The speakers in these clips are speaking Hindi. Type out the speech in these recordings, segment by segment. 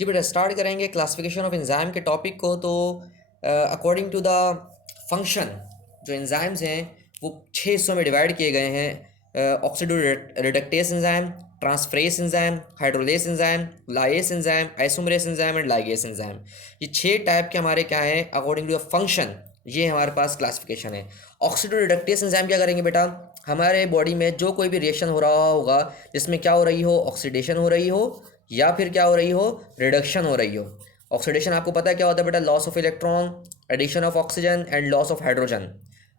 जी बेटा स्टार्ट करेंगे क्लासिफिकेशन ऑफ एंजाइम के टॉपिक को। तो अकॉर्डिंग टू द फंक्शन जो एंजाइम्स हैं वो 6 हिस्सों में डिवाइड किए गए हैं। Oxidative reductase enzyme, transferase enzyme, hydrolase enzyme, lyase enzyme, isomerase enzyme and ligase enzyme. ये 6 टाइप के हमारे क्या हैं अकॉर्डिंग टू द फंक्शन, ये हमारे पास क्लासिफिकेशन है। ऑक्सीडेटिव रिडक्टेस एंजाइम क्या करेंगे बेटा, हमारे बॉडी में जो कोई भी रिएक्शन हो रहा होगा जिसमें क्या हो रही हो, ऑक्सीडेशन हो रही हो या फिर क्या हो रही हो, रिडक्शन हो रही हो। ऑक्सीडेशन आपको पता है क्या होता है बेटा, loss of electron, addition of oxygen and loss of hydrogen.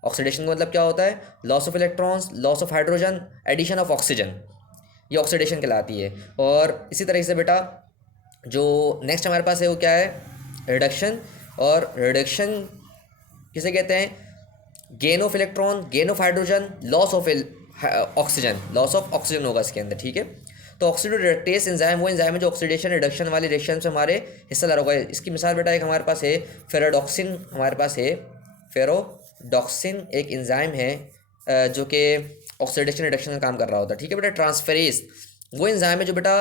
Oxidation का मतलब क्या होता है, loss of electrons, loss of hydrogen, addition of oxygen, ये ऑक्सीडेशन कहलाती है। और इसी तरह से बेटा जो नेक्स्ट हमारे पास है वो क्या है, रिडक्शन। और रिडक्शन किसे कहते हैं, gain of electron, gain of hydrogen, loss of oxygen, loss of oxygen होगा इसके अंदर, ठीक है। तो ऑक्सीडेटिव रिडक्टेस एंजाइम वो एंजाइम है जो ऑक्सीडेशन रिडक्शन वाले रिएक्शन से हमारे हिस्सा ले रहा होगा। इसकी मिसाल बेटा एक हमारे पास है फेरोडॉक्सिन, हमारे पास है फेरोडॉक्सिन, एक एंजाइम है जो कि ऑक्सीडेशन रिडक्शन का काम कर रहा होता है, ठीक है बेटा। ट्रांसफेरेज वो एंजाइम है जो बेटा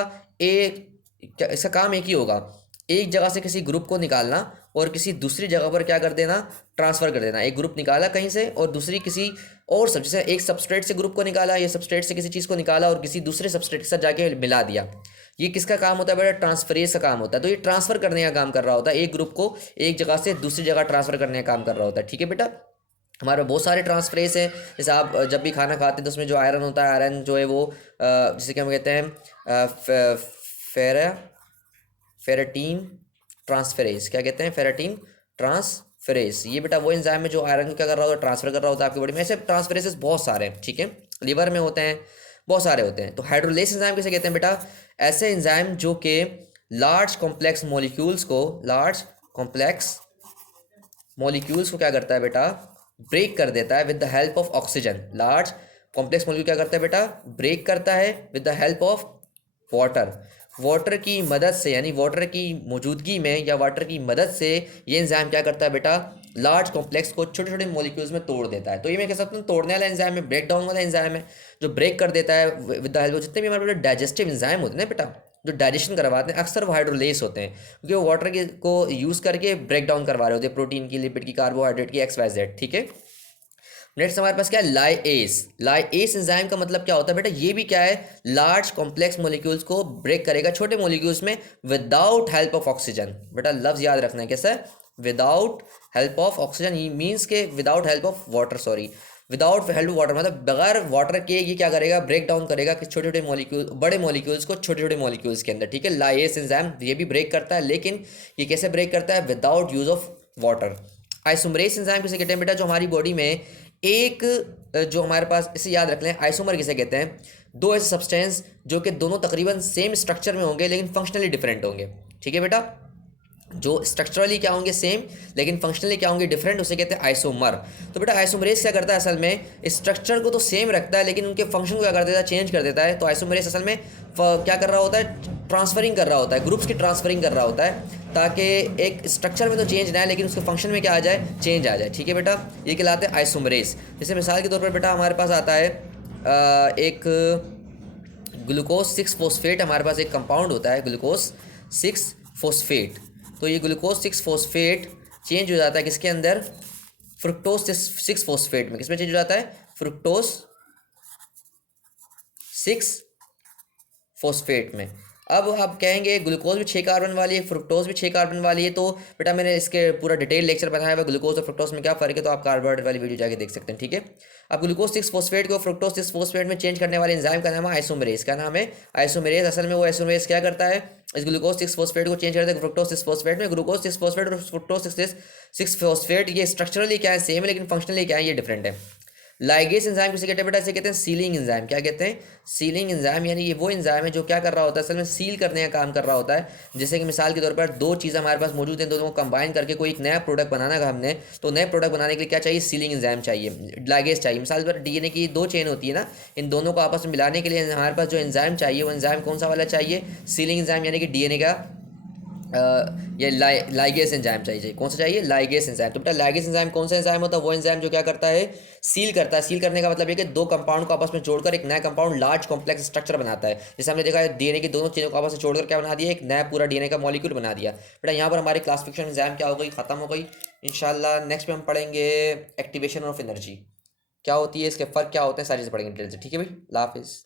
इसका काम एक ही होगा, एक जगह से किसी ग्रुप को निकालना और किसी दूसरी जगह पर क्या कर देना, ट्रांसफ़र कर देना। एक ग्रुप निकाला कहीं से और दूसरी किसी और सब, जैसे एक सबस्ट्रेट से ग्रुप को निकाला, ये सबस्ट्रेट से किसी चीज़ को निकाला और किसी दूसरे सबस्ट्रेट के साथ जाके मिला दिया। ये किसका काम होता है बेटा, ट्रांसफरेज का काम होता है। तो ये ट्रांसफ़र करने का काम कर रहा होता है, एक ग्रुप को एक जगह से दूसरी जगह ट्रांसफ़र करने का काम कर रहा होता है, ठीक है बेटा। हमारे बहुत सारे ट्रांसफरेज हैं, जैसे आप जब भी खाना खाते हैं तो उसमें जो आयरन होता है, आयरन जो है वो जिसे क्या हम कहते हैं, फेरा फेराटीन ट्रांसफेरेज, क्या कहते हैं, फेराटीन ट्रांसफेरेज। ये बेटा वो एंजाइम है जो आयरन को क्या कर रहा होता है, ट्रांसफर कर रहा होता है आपकी बॉडी में। ऐसे ट्रांसफेरेसेस बहुत सारे हैं, ठीक है, लिवर में होते हैं, बहुत सारे होते हैं। तो हाइड्रोलेस एंजाइम किसे कहते हैं बेटा, ऐसे एंजाइम जो कि लार्ज कॉम्प्लेक्स मॉलिक्यूल्स को क्या करता है बेटा, ब्रेक कर देता है with the help of oxygen. Large complex molecule क्या करता है बेटा, ब्रेक करता है with the help of water की मदद से, यानी वाटर की मौजूदगी में या वाटर की मदद से ये एंजाइम क्या करता है बेटा, लार्ज कॉम्प्लेक्स को छोटे छोटे मॉलिक्यूल्स में तोड़ देता है। तो ये मैं कह सकता हूँ तोड़ने वाला एंजाइम है, ब्रेक डाउन वाला एंजाइम है, जो ब्रेक कर देता है विद द हेल्प। जितने भी हमारे डाइजेस्टिव एंजाइम होते हैं ना बेटा, जो डाइजेशन करवाते हैं, अक्सर वो हाइड्रोलेस होते हैं, क्योंकि वो वाटर के को यूज़ करके ब्रेक डाउन करवा रहे होते हैं, प्रोटीन की, लिपिड की, कार्बोहाइड्रेट की, XYZ, ठीक है। नेक्स्ट हमारे पास क्या है, लाइएस एंजाइम का मतलब क्या होता है बेटा, ये भी क्या है, लार्ज कॉम्प्लेक्स मॉलिक्यूल्स को ब्रेक करेगा छोटे मॉलिक्यूल्स में विदाउट हेल्प ऑफ ऑक्सीजन। बेटा लफ्ज याद रखना है, कैसा, विदाउट हेल्प ऑफ ऑक्सीजन, ये मीन्स के without help of water, sorry, without help of water मतलब बगैर वाटर के ये क्या करेगा, ब्रेक डाउन करेगा कि छोटे छोटे मॉलिक्यूल, बड़े मॉलिक्यूल्स को छोटे छोटे मॉलिक्यूल्स के अंदर, ठीक है। लाइएस एंजाइम ये भी ब्रेक करता है, लेकिन ये कैसे ब्रेक करता है, without use of water. Isomerase enzyme किसे कहते हैं बेटा, जो हमारी बॉडी में एक जो हमारे पास, इसे याद रख लें, आइसोमर किसे कहते हैं, दो ऐसे सब्सटेंस जो कि दोनों तकरीबन सेम स्ट्रक्चर में होंगे लेकिन फंक्शनली डिफरेंट होंगे, ठीक है बेटा। जो स्ट्रक्चरली क्या होंगे सेम लेकिन फंक्शनली क्या होंगे डिफरेंट, उसे कहते हैं आइसोमर। तो बेटा आइसोमरेस क्या करता है, असल में स्ट्रक्चर को तो सेम रखता है लेकिन उनके फंक्शन को क्या कर देता है, चेंज कर देता है। तो आइसोमरेस असल में क्या कर रहा होता है, ट्रांसफरिंग कर रहा होता है, ग्रुप्स की ट्रांसफरिंग कर रहा होता है, ताकि एक स्ट्रक्चर में तो चेंज ना आए लेकिन उसके फंक्शन में क्या आ जाए, चेंज आ जाए, ठीक है बेटा। ये कहलाते हैं आइसोमरेस। जैसे मिसाल के तौर पर बेटा हमारे पास आता है एक ग्लूकोज 6 फॉस्फेट, हमारे पास एक कंपाउंड होता है ग्लूकोज 6 फॉस्फेट। तो ये ग्लूकोज 6 फॉस्फेट चेंज हो जाता है किसके अंदर, फ्रुक्टोज 6 फॉस्फेट में। किसमें चेंज हो जाता है, फ्रुक्टोज 6 फॉस्फेट में। अब आप कहेंगे ग्लूकोज भी 6 कार्बन वाली है, फ्रुक्टोज भी 6 कार्बन वाली है, तो बेटा मैंने इसके पूरा डिटेल लेक्चर बनाया हुआ ग्लूकोज और फ्रुक्टोज में क्या फ़र्क है, तो आप कार्बोहाइड्रेट वाली वीडियो जाके देख सकते हैं, ठीक है। अब ग्लूकोज 6 फॉस्फेट को फ्रुक्टोज 6 फॉस्फेट में चेंज करने वाले एंजाइम का नाम है आइसोमरेज। का नाम है आइसोमरेज। असल में वो आइसोमरेज क्या करता है, इस ग्लूकोज 6 फॉस्फेट को चेंज करता है फ्रुक्टोज 6 फॉस्फेट में। ग्लूकोज 6 फॉस्फेट और फ्रुक्टोज 6 फॉस्फेट ये स्ट्रक्चरली क्या है, सेम है, लेकिन फंक्शनली क्या है, ये डिफरेंट है। लाइगेस एंजाइम किसे कहते हैं बेटा, इसे कहते हैं सीलिंग एंजाइम। क्या कहते हैं, सीलिंग एंजाइम, यानी ये वो एंजाइम है जो क्या कर रहा होता है, असल में सील करने का काम कर रहा होता है। जैसे कि मिसाल के तौर पर दो चीज़ें हमारे पास मौजूद हैं, दोनों को कंबाइन करके कोई एक नया प्रोडक्ट बनाना है हमने, तो नए प्रोडक्ट बनाने के लिए क्या चाहिए, सीलिंग एंजाइम चाहिए, लाइगेस चाहिए। मिसाल पर डीएनए की 2 चेन होती है ना, इन दोनों को आपस में मिलाने के लिए हमारे पास जो एंजाइम चाहिए वो एंजाइम कौन सा वाला चाहिए, सीलिंग एंजाइम, यानी कि डीएनए का ये लाइगेस एंजाइम चाहिए। कौन सा चाहिए? Ligase enzyme. तो बेटा लाइगेस एंजाइम कौन सा एंजाइम होता है? वो एंजाइम जो क्या करता है, सील करता है। सील करने का मतलब ये कि दो कंपाउंड को आपस में जोड़कर एक नया कंपाउंड लार्ज कॉम्प्लेक्स स्ट्रक्चर बनाता है। जैसे हमने देखा है डीएनए की दोनों चीज़ों को आपस में जोड़कर क्या बना दिया, एक नया पूरा डीएनए का मॉलिक्यूल बना दिया। बेटा यहाँ पर हमारी क्लासिफिकेशन एंजाइम क्या हो गई, खत्म हो गई। इंशाल्लाह नेक्स्ट में हम पढ़ेंगे एक्टिवेशन ऑफ एनर्जी, क्या होती है, इसके फर्क क्या होते हैं, सारी चीज़ें पढ़ेंगे डिटेल से। ठीक है भाई, अल्लाह हाफिज़।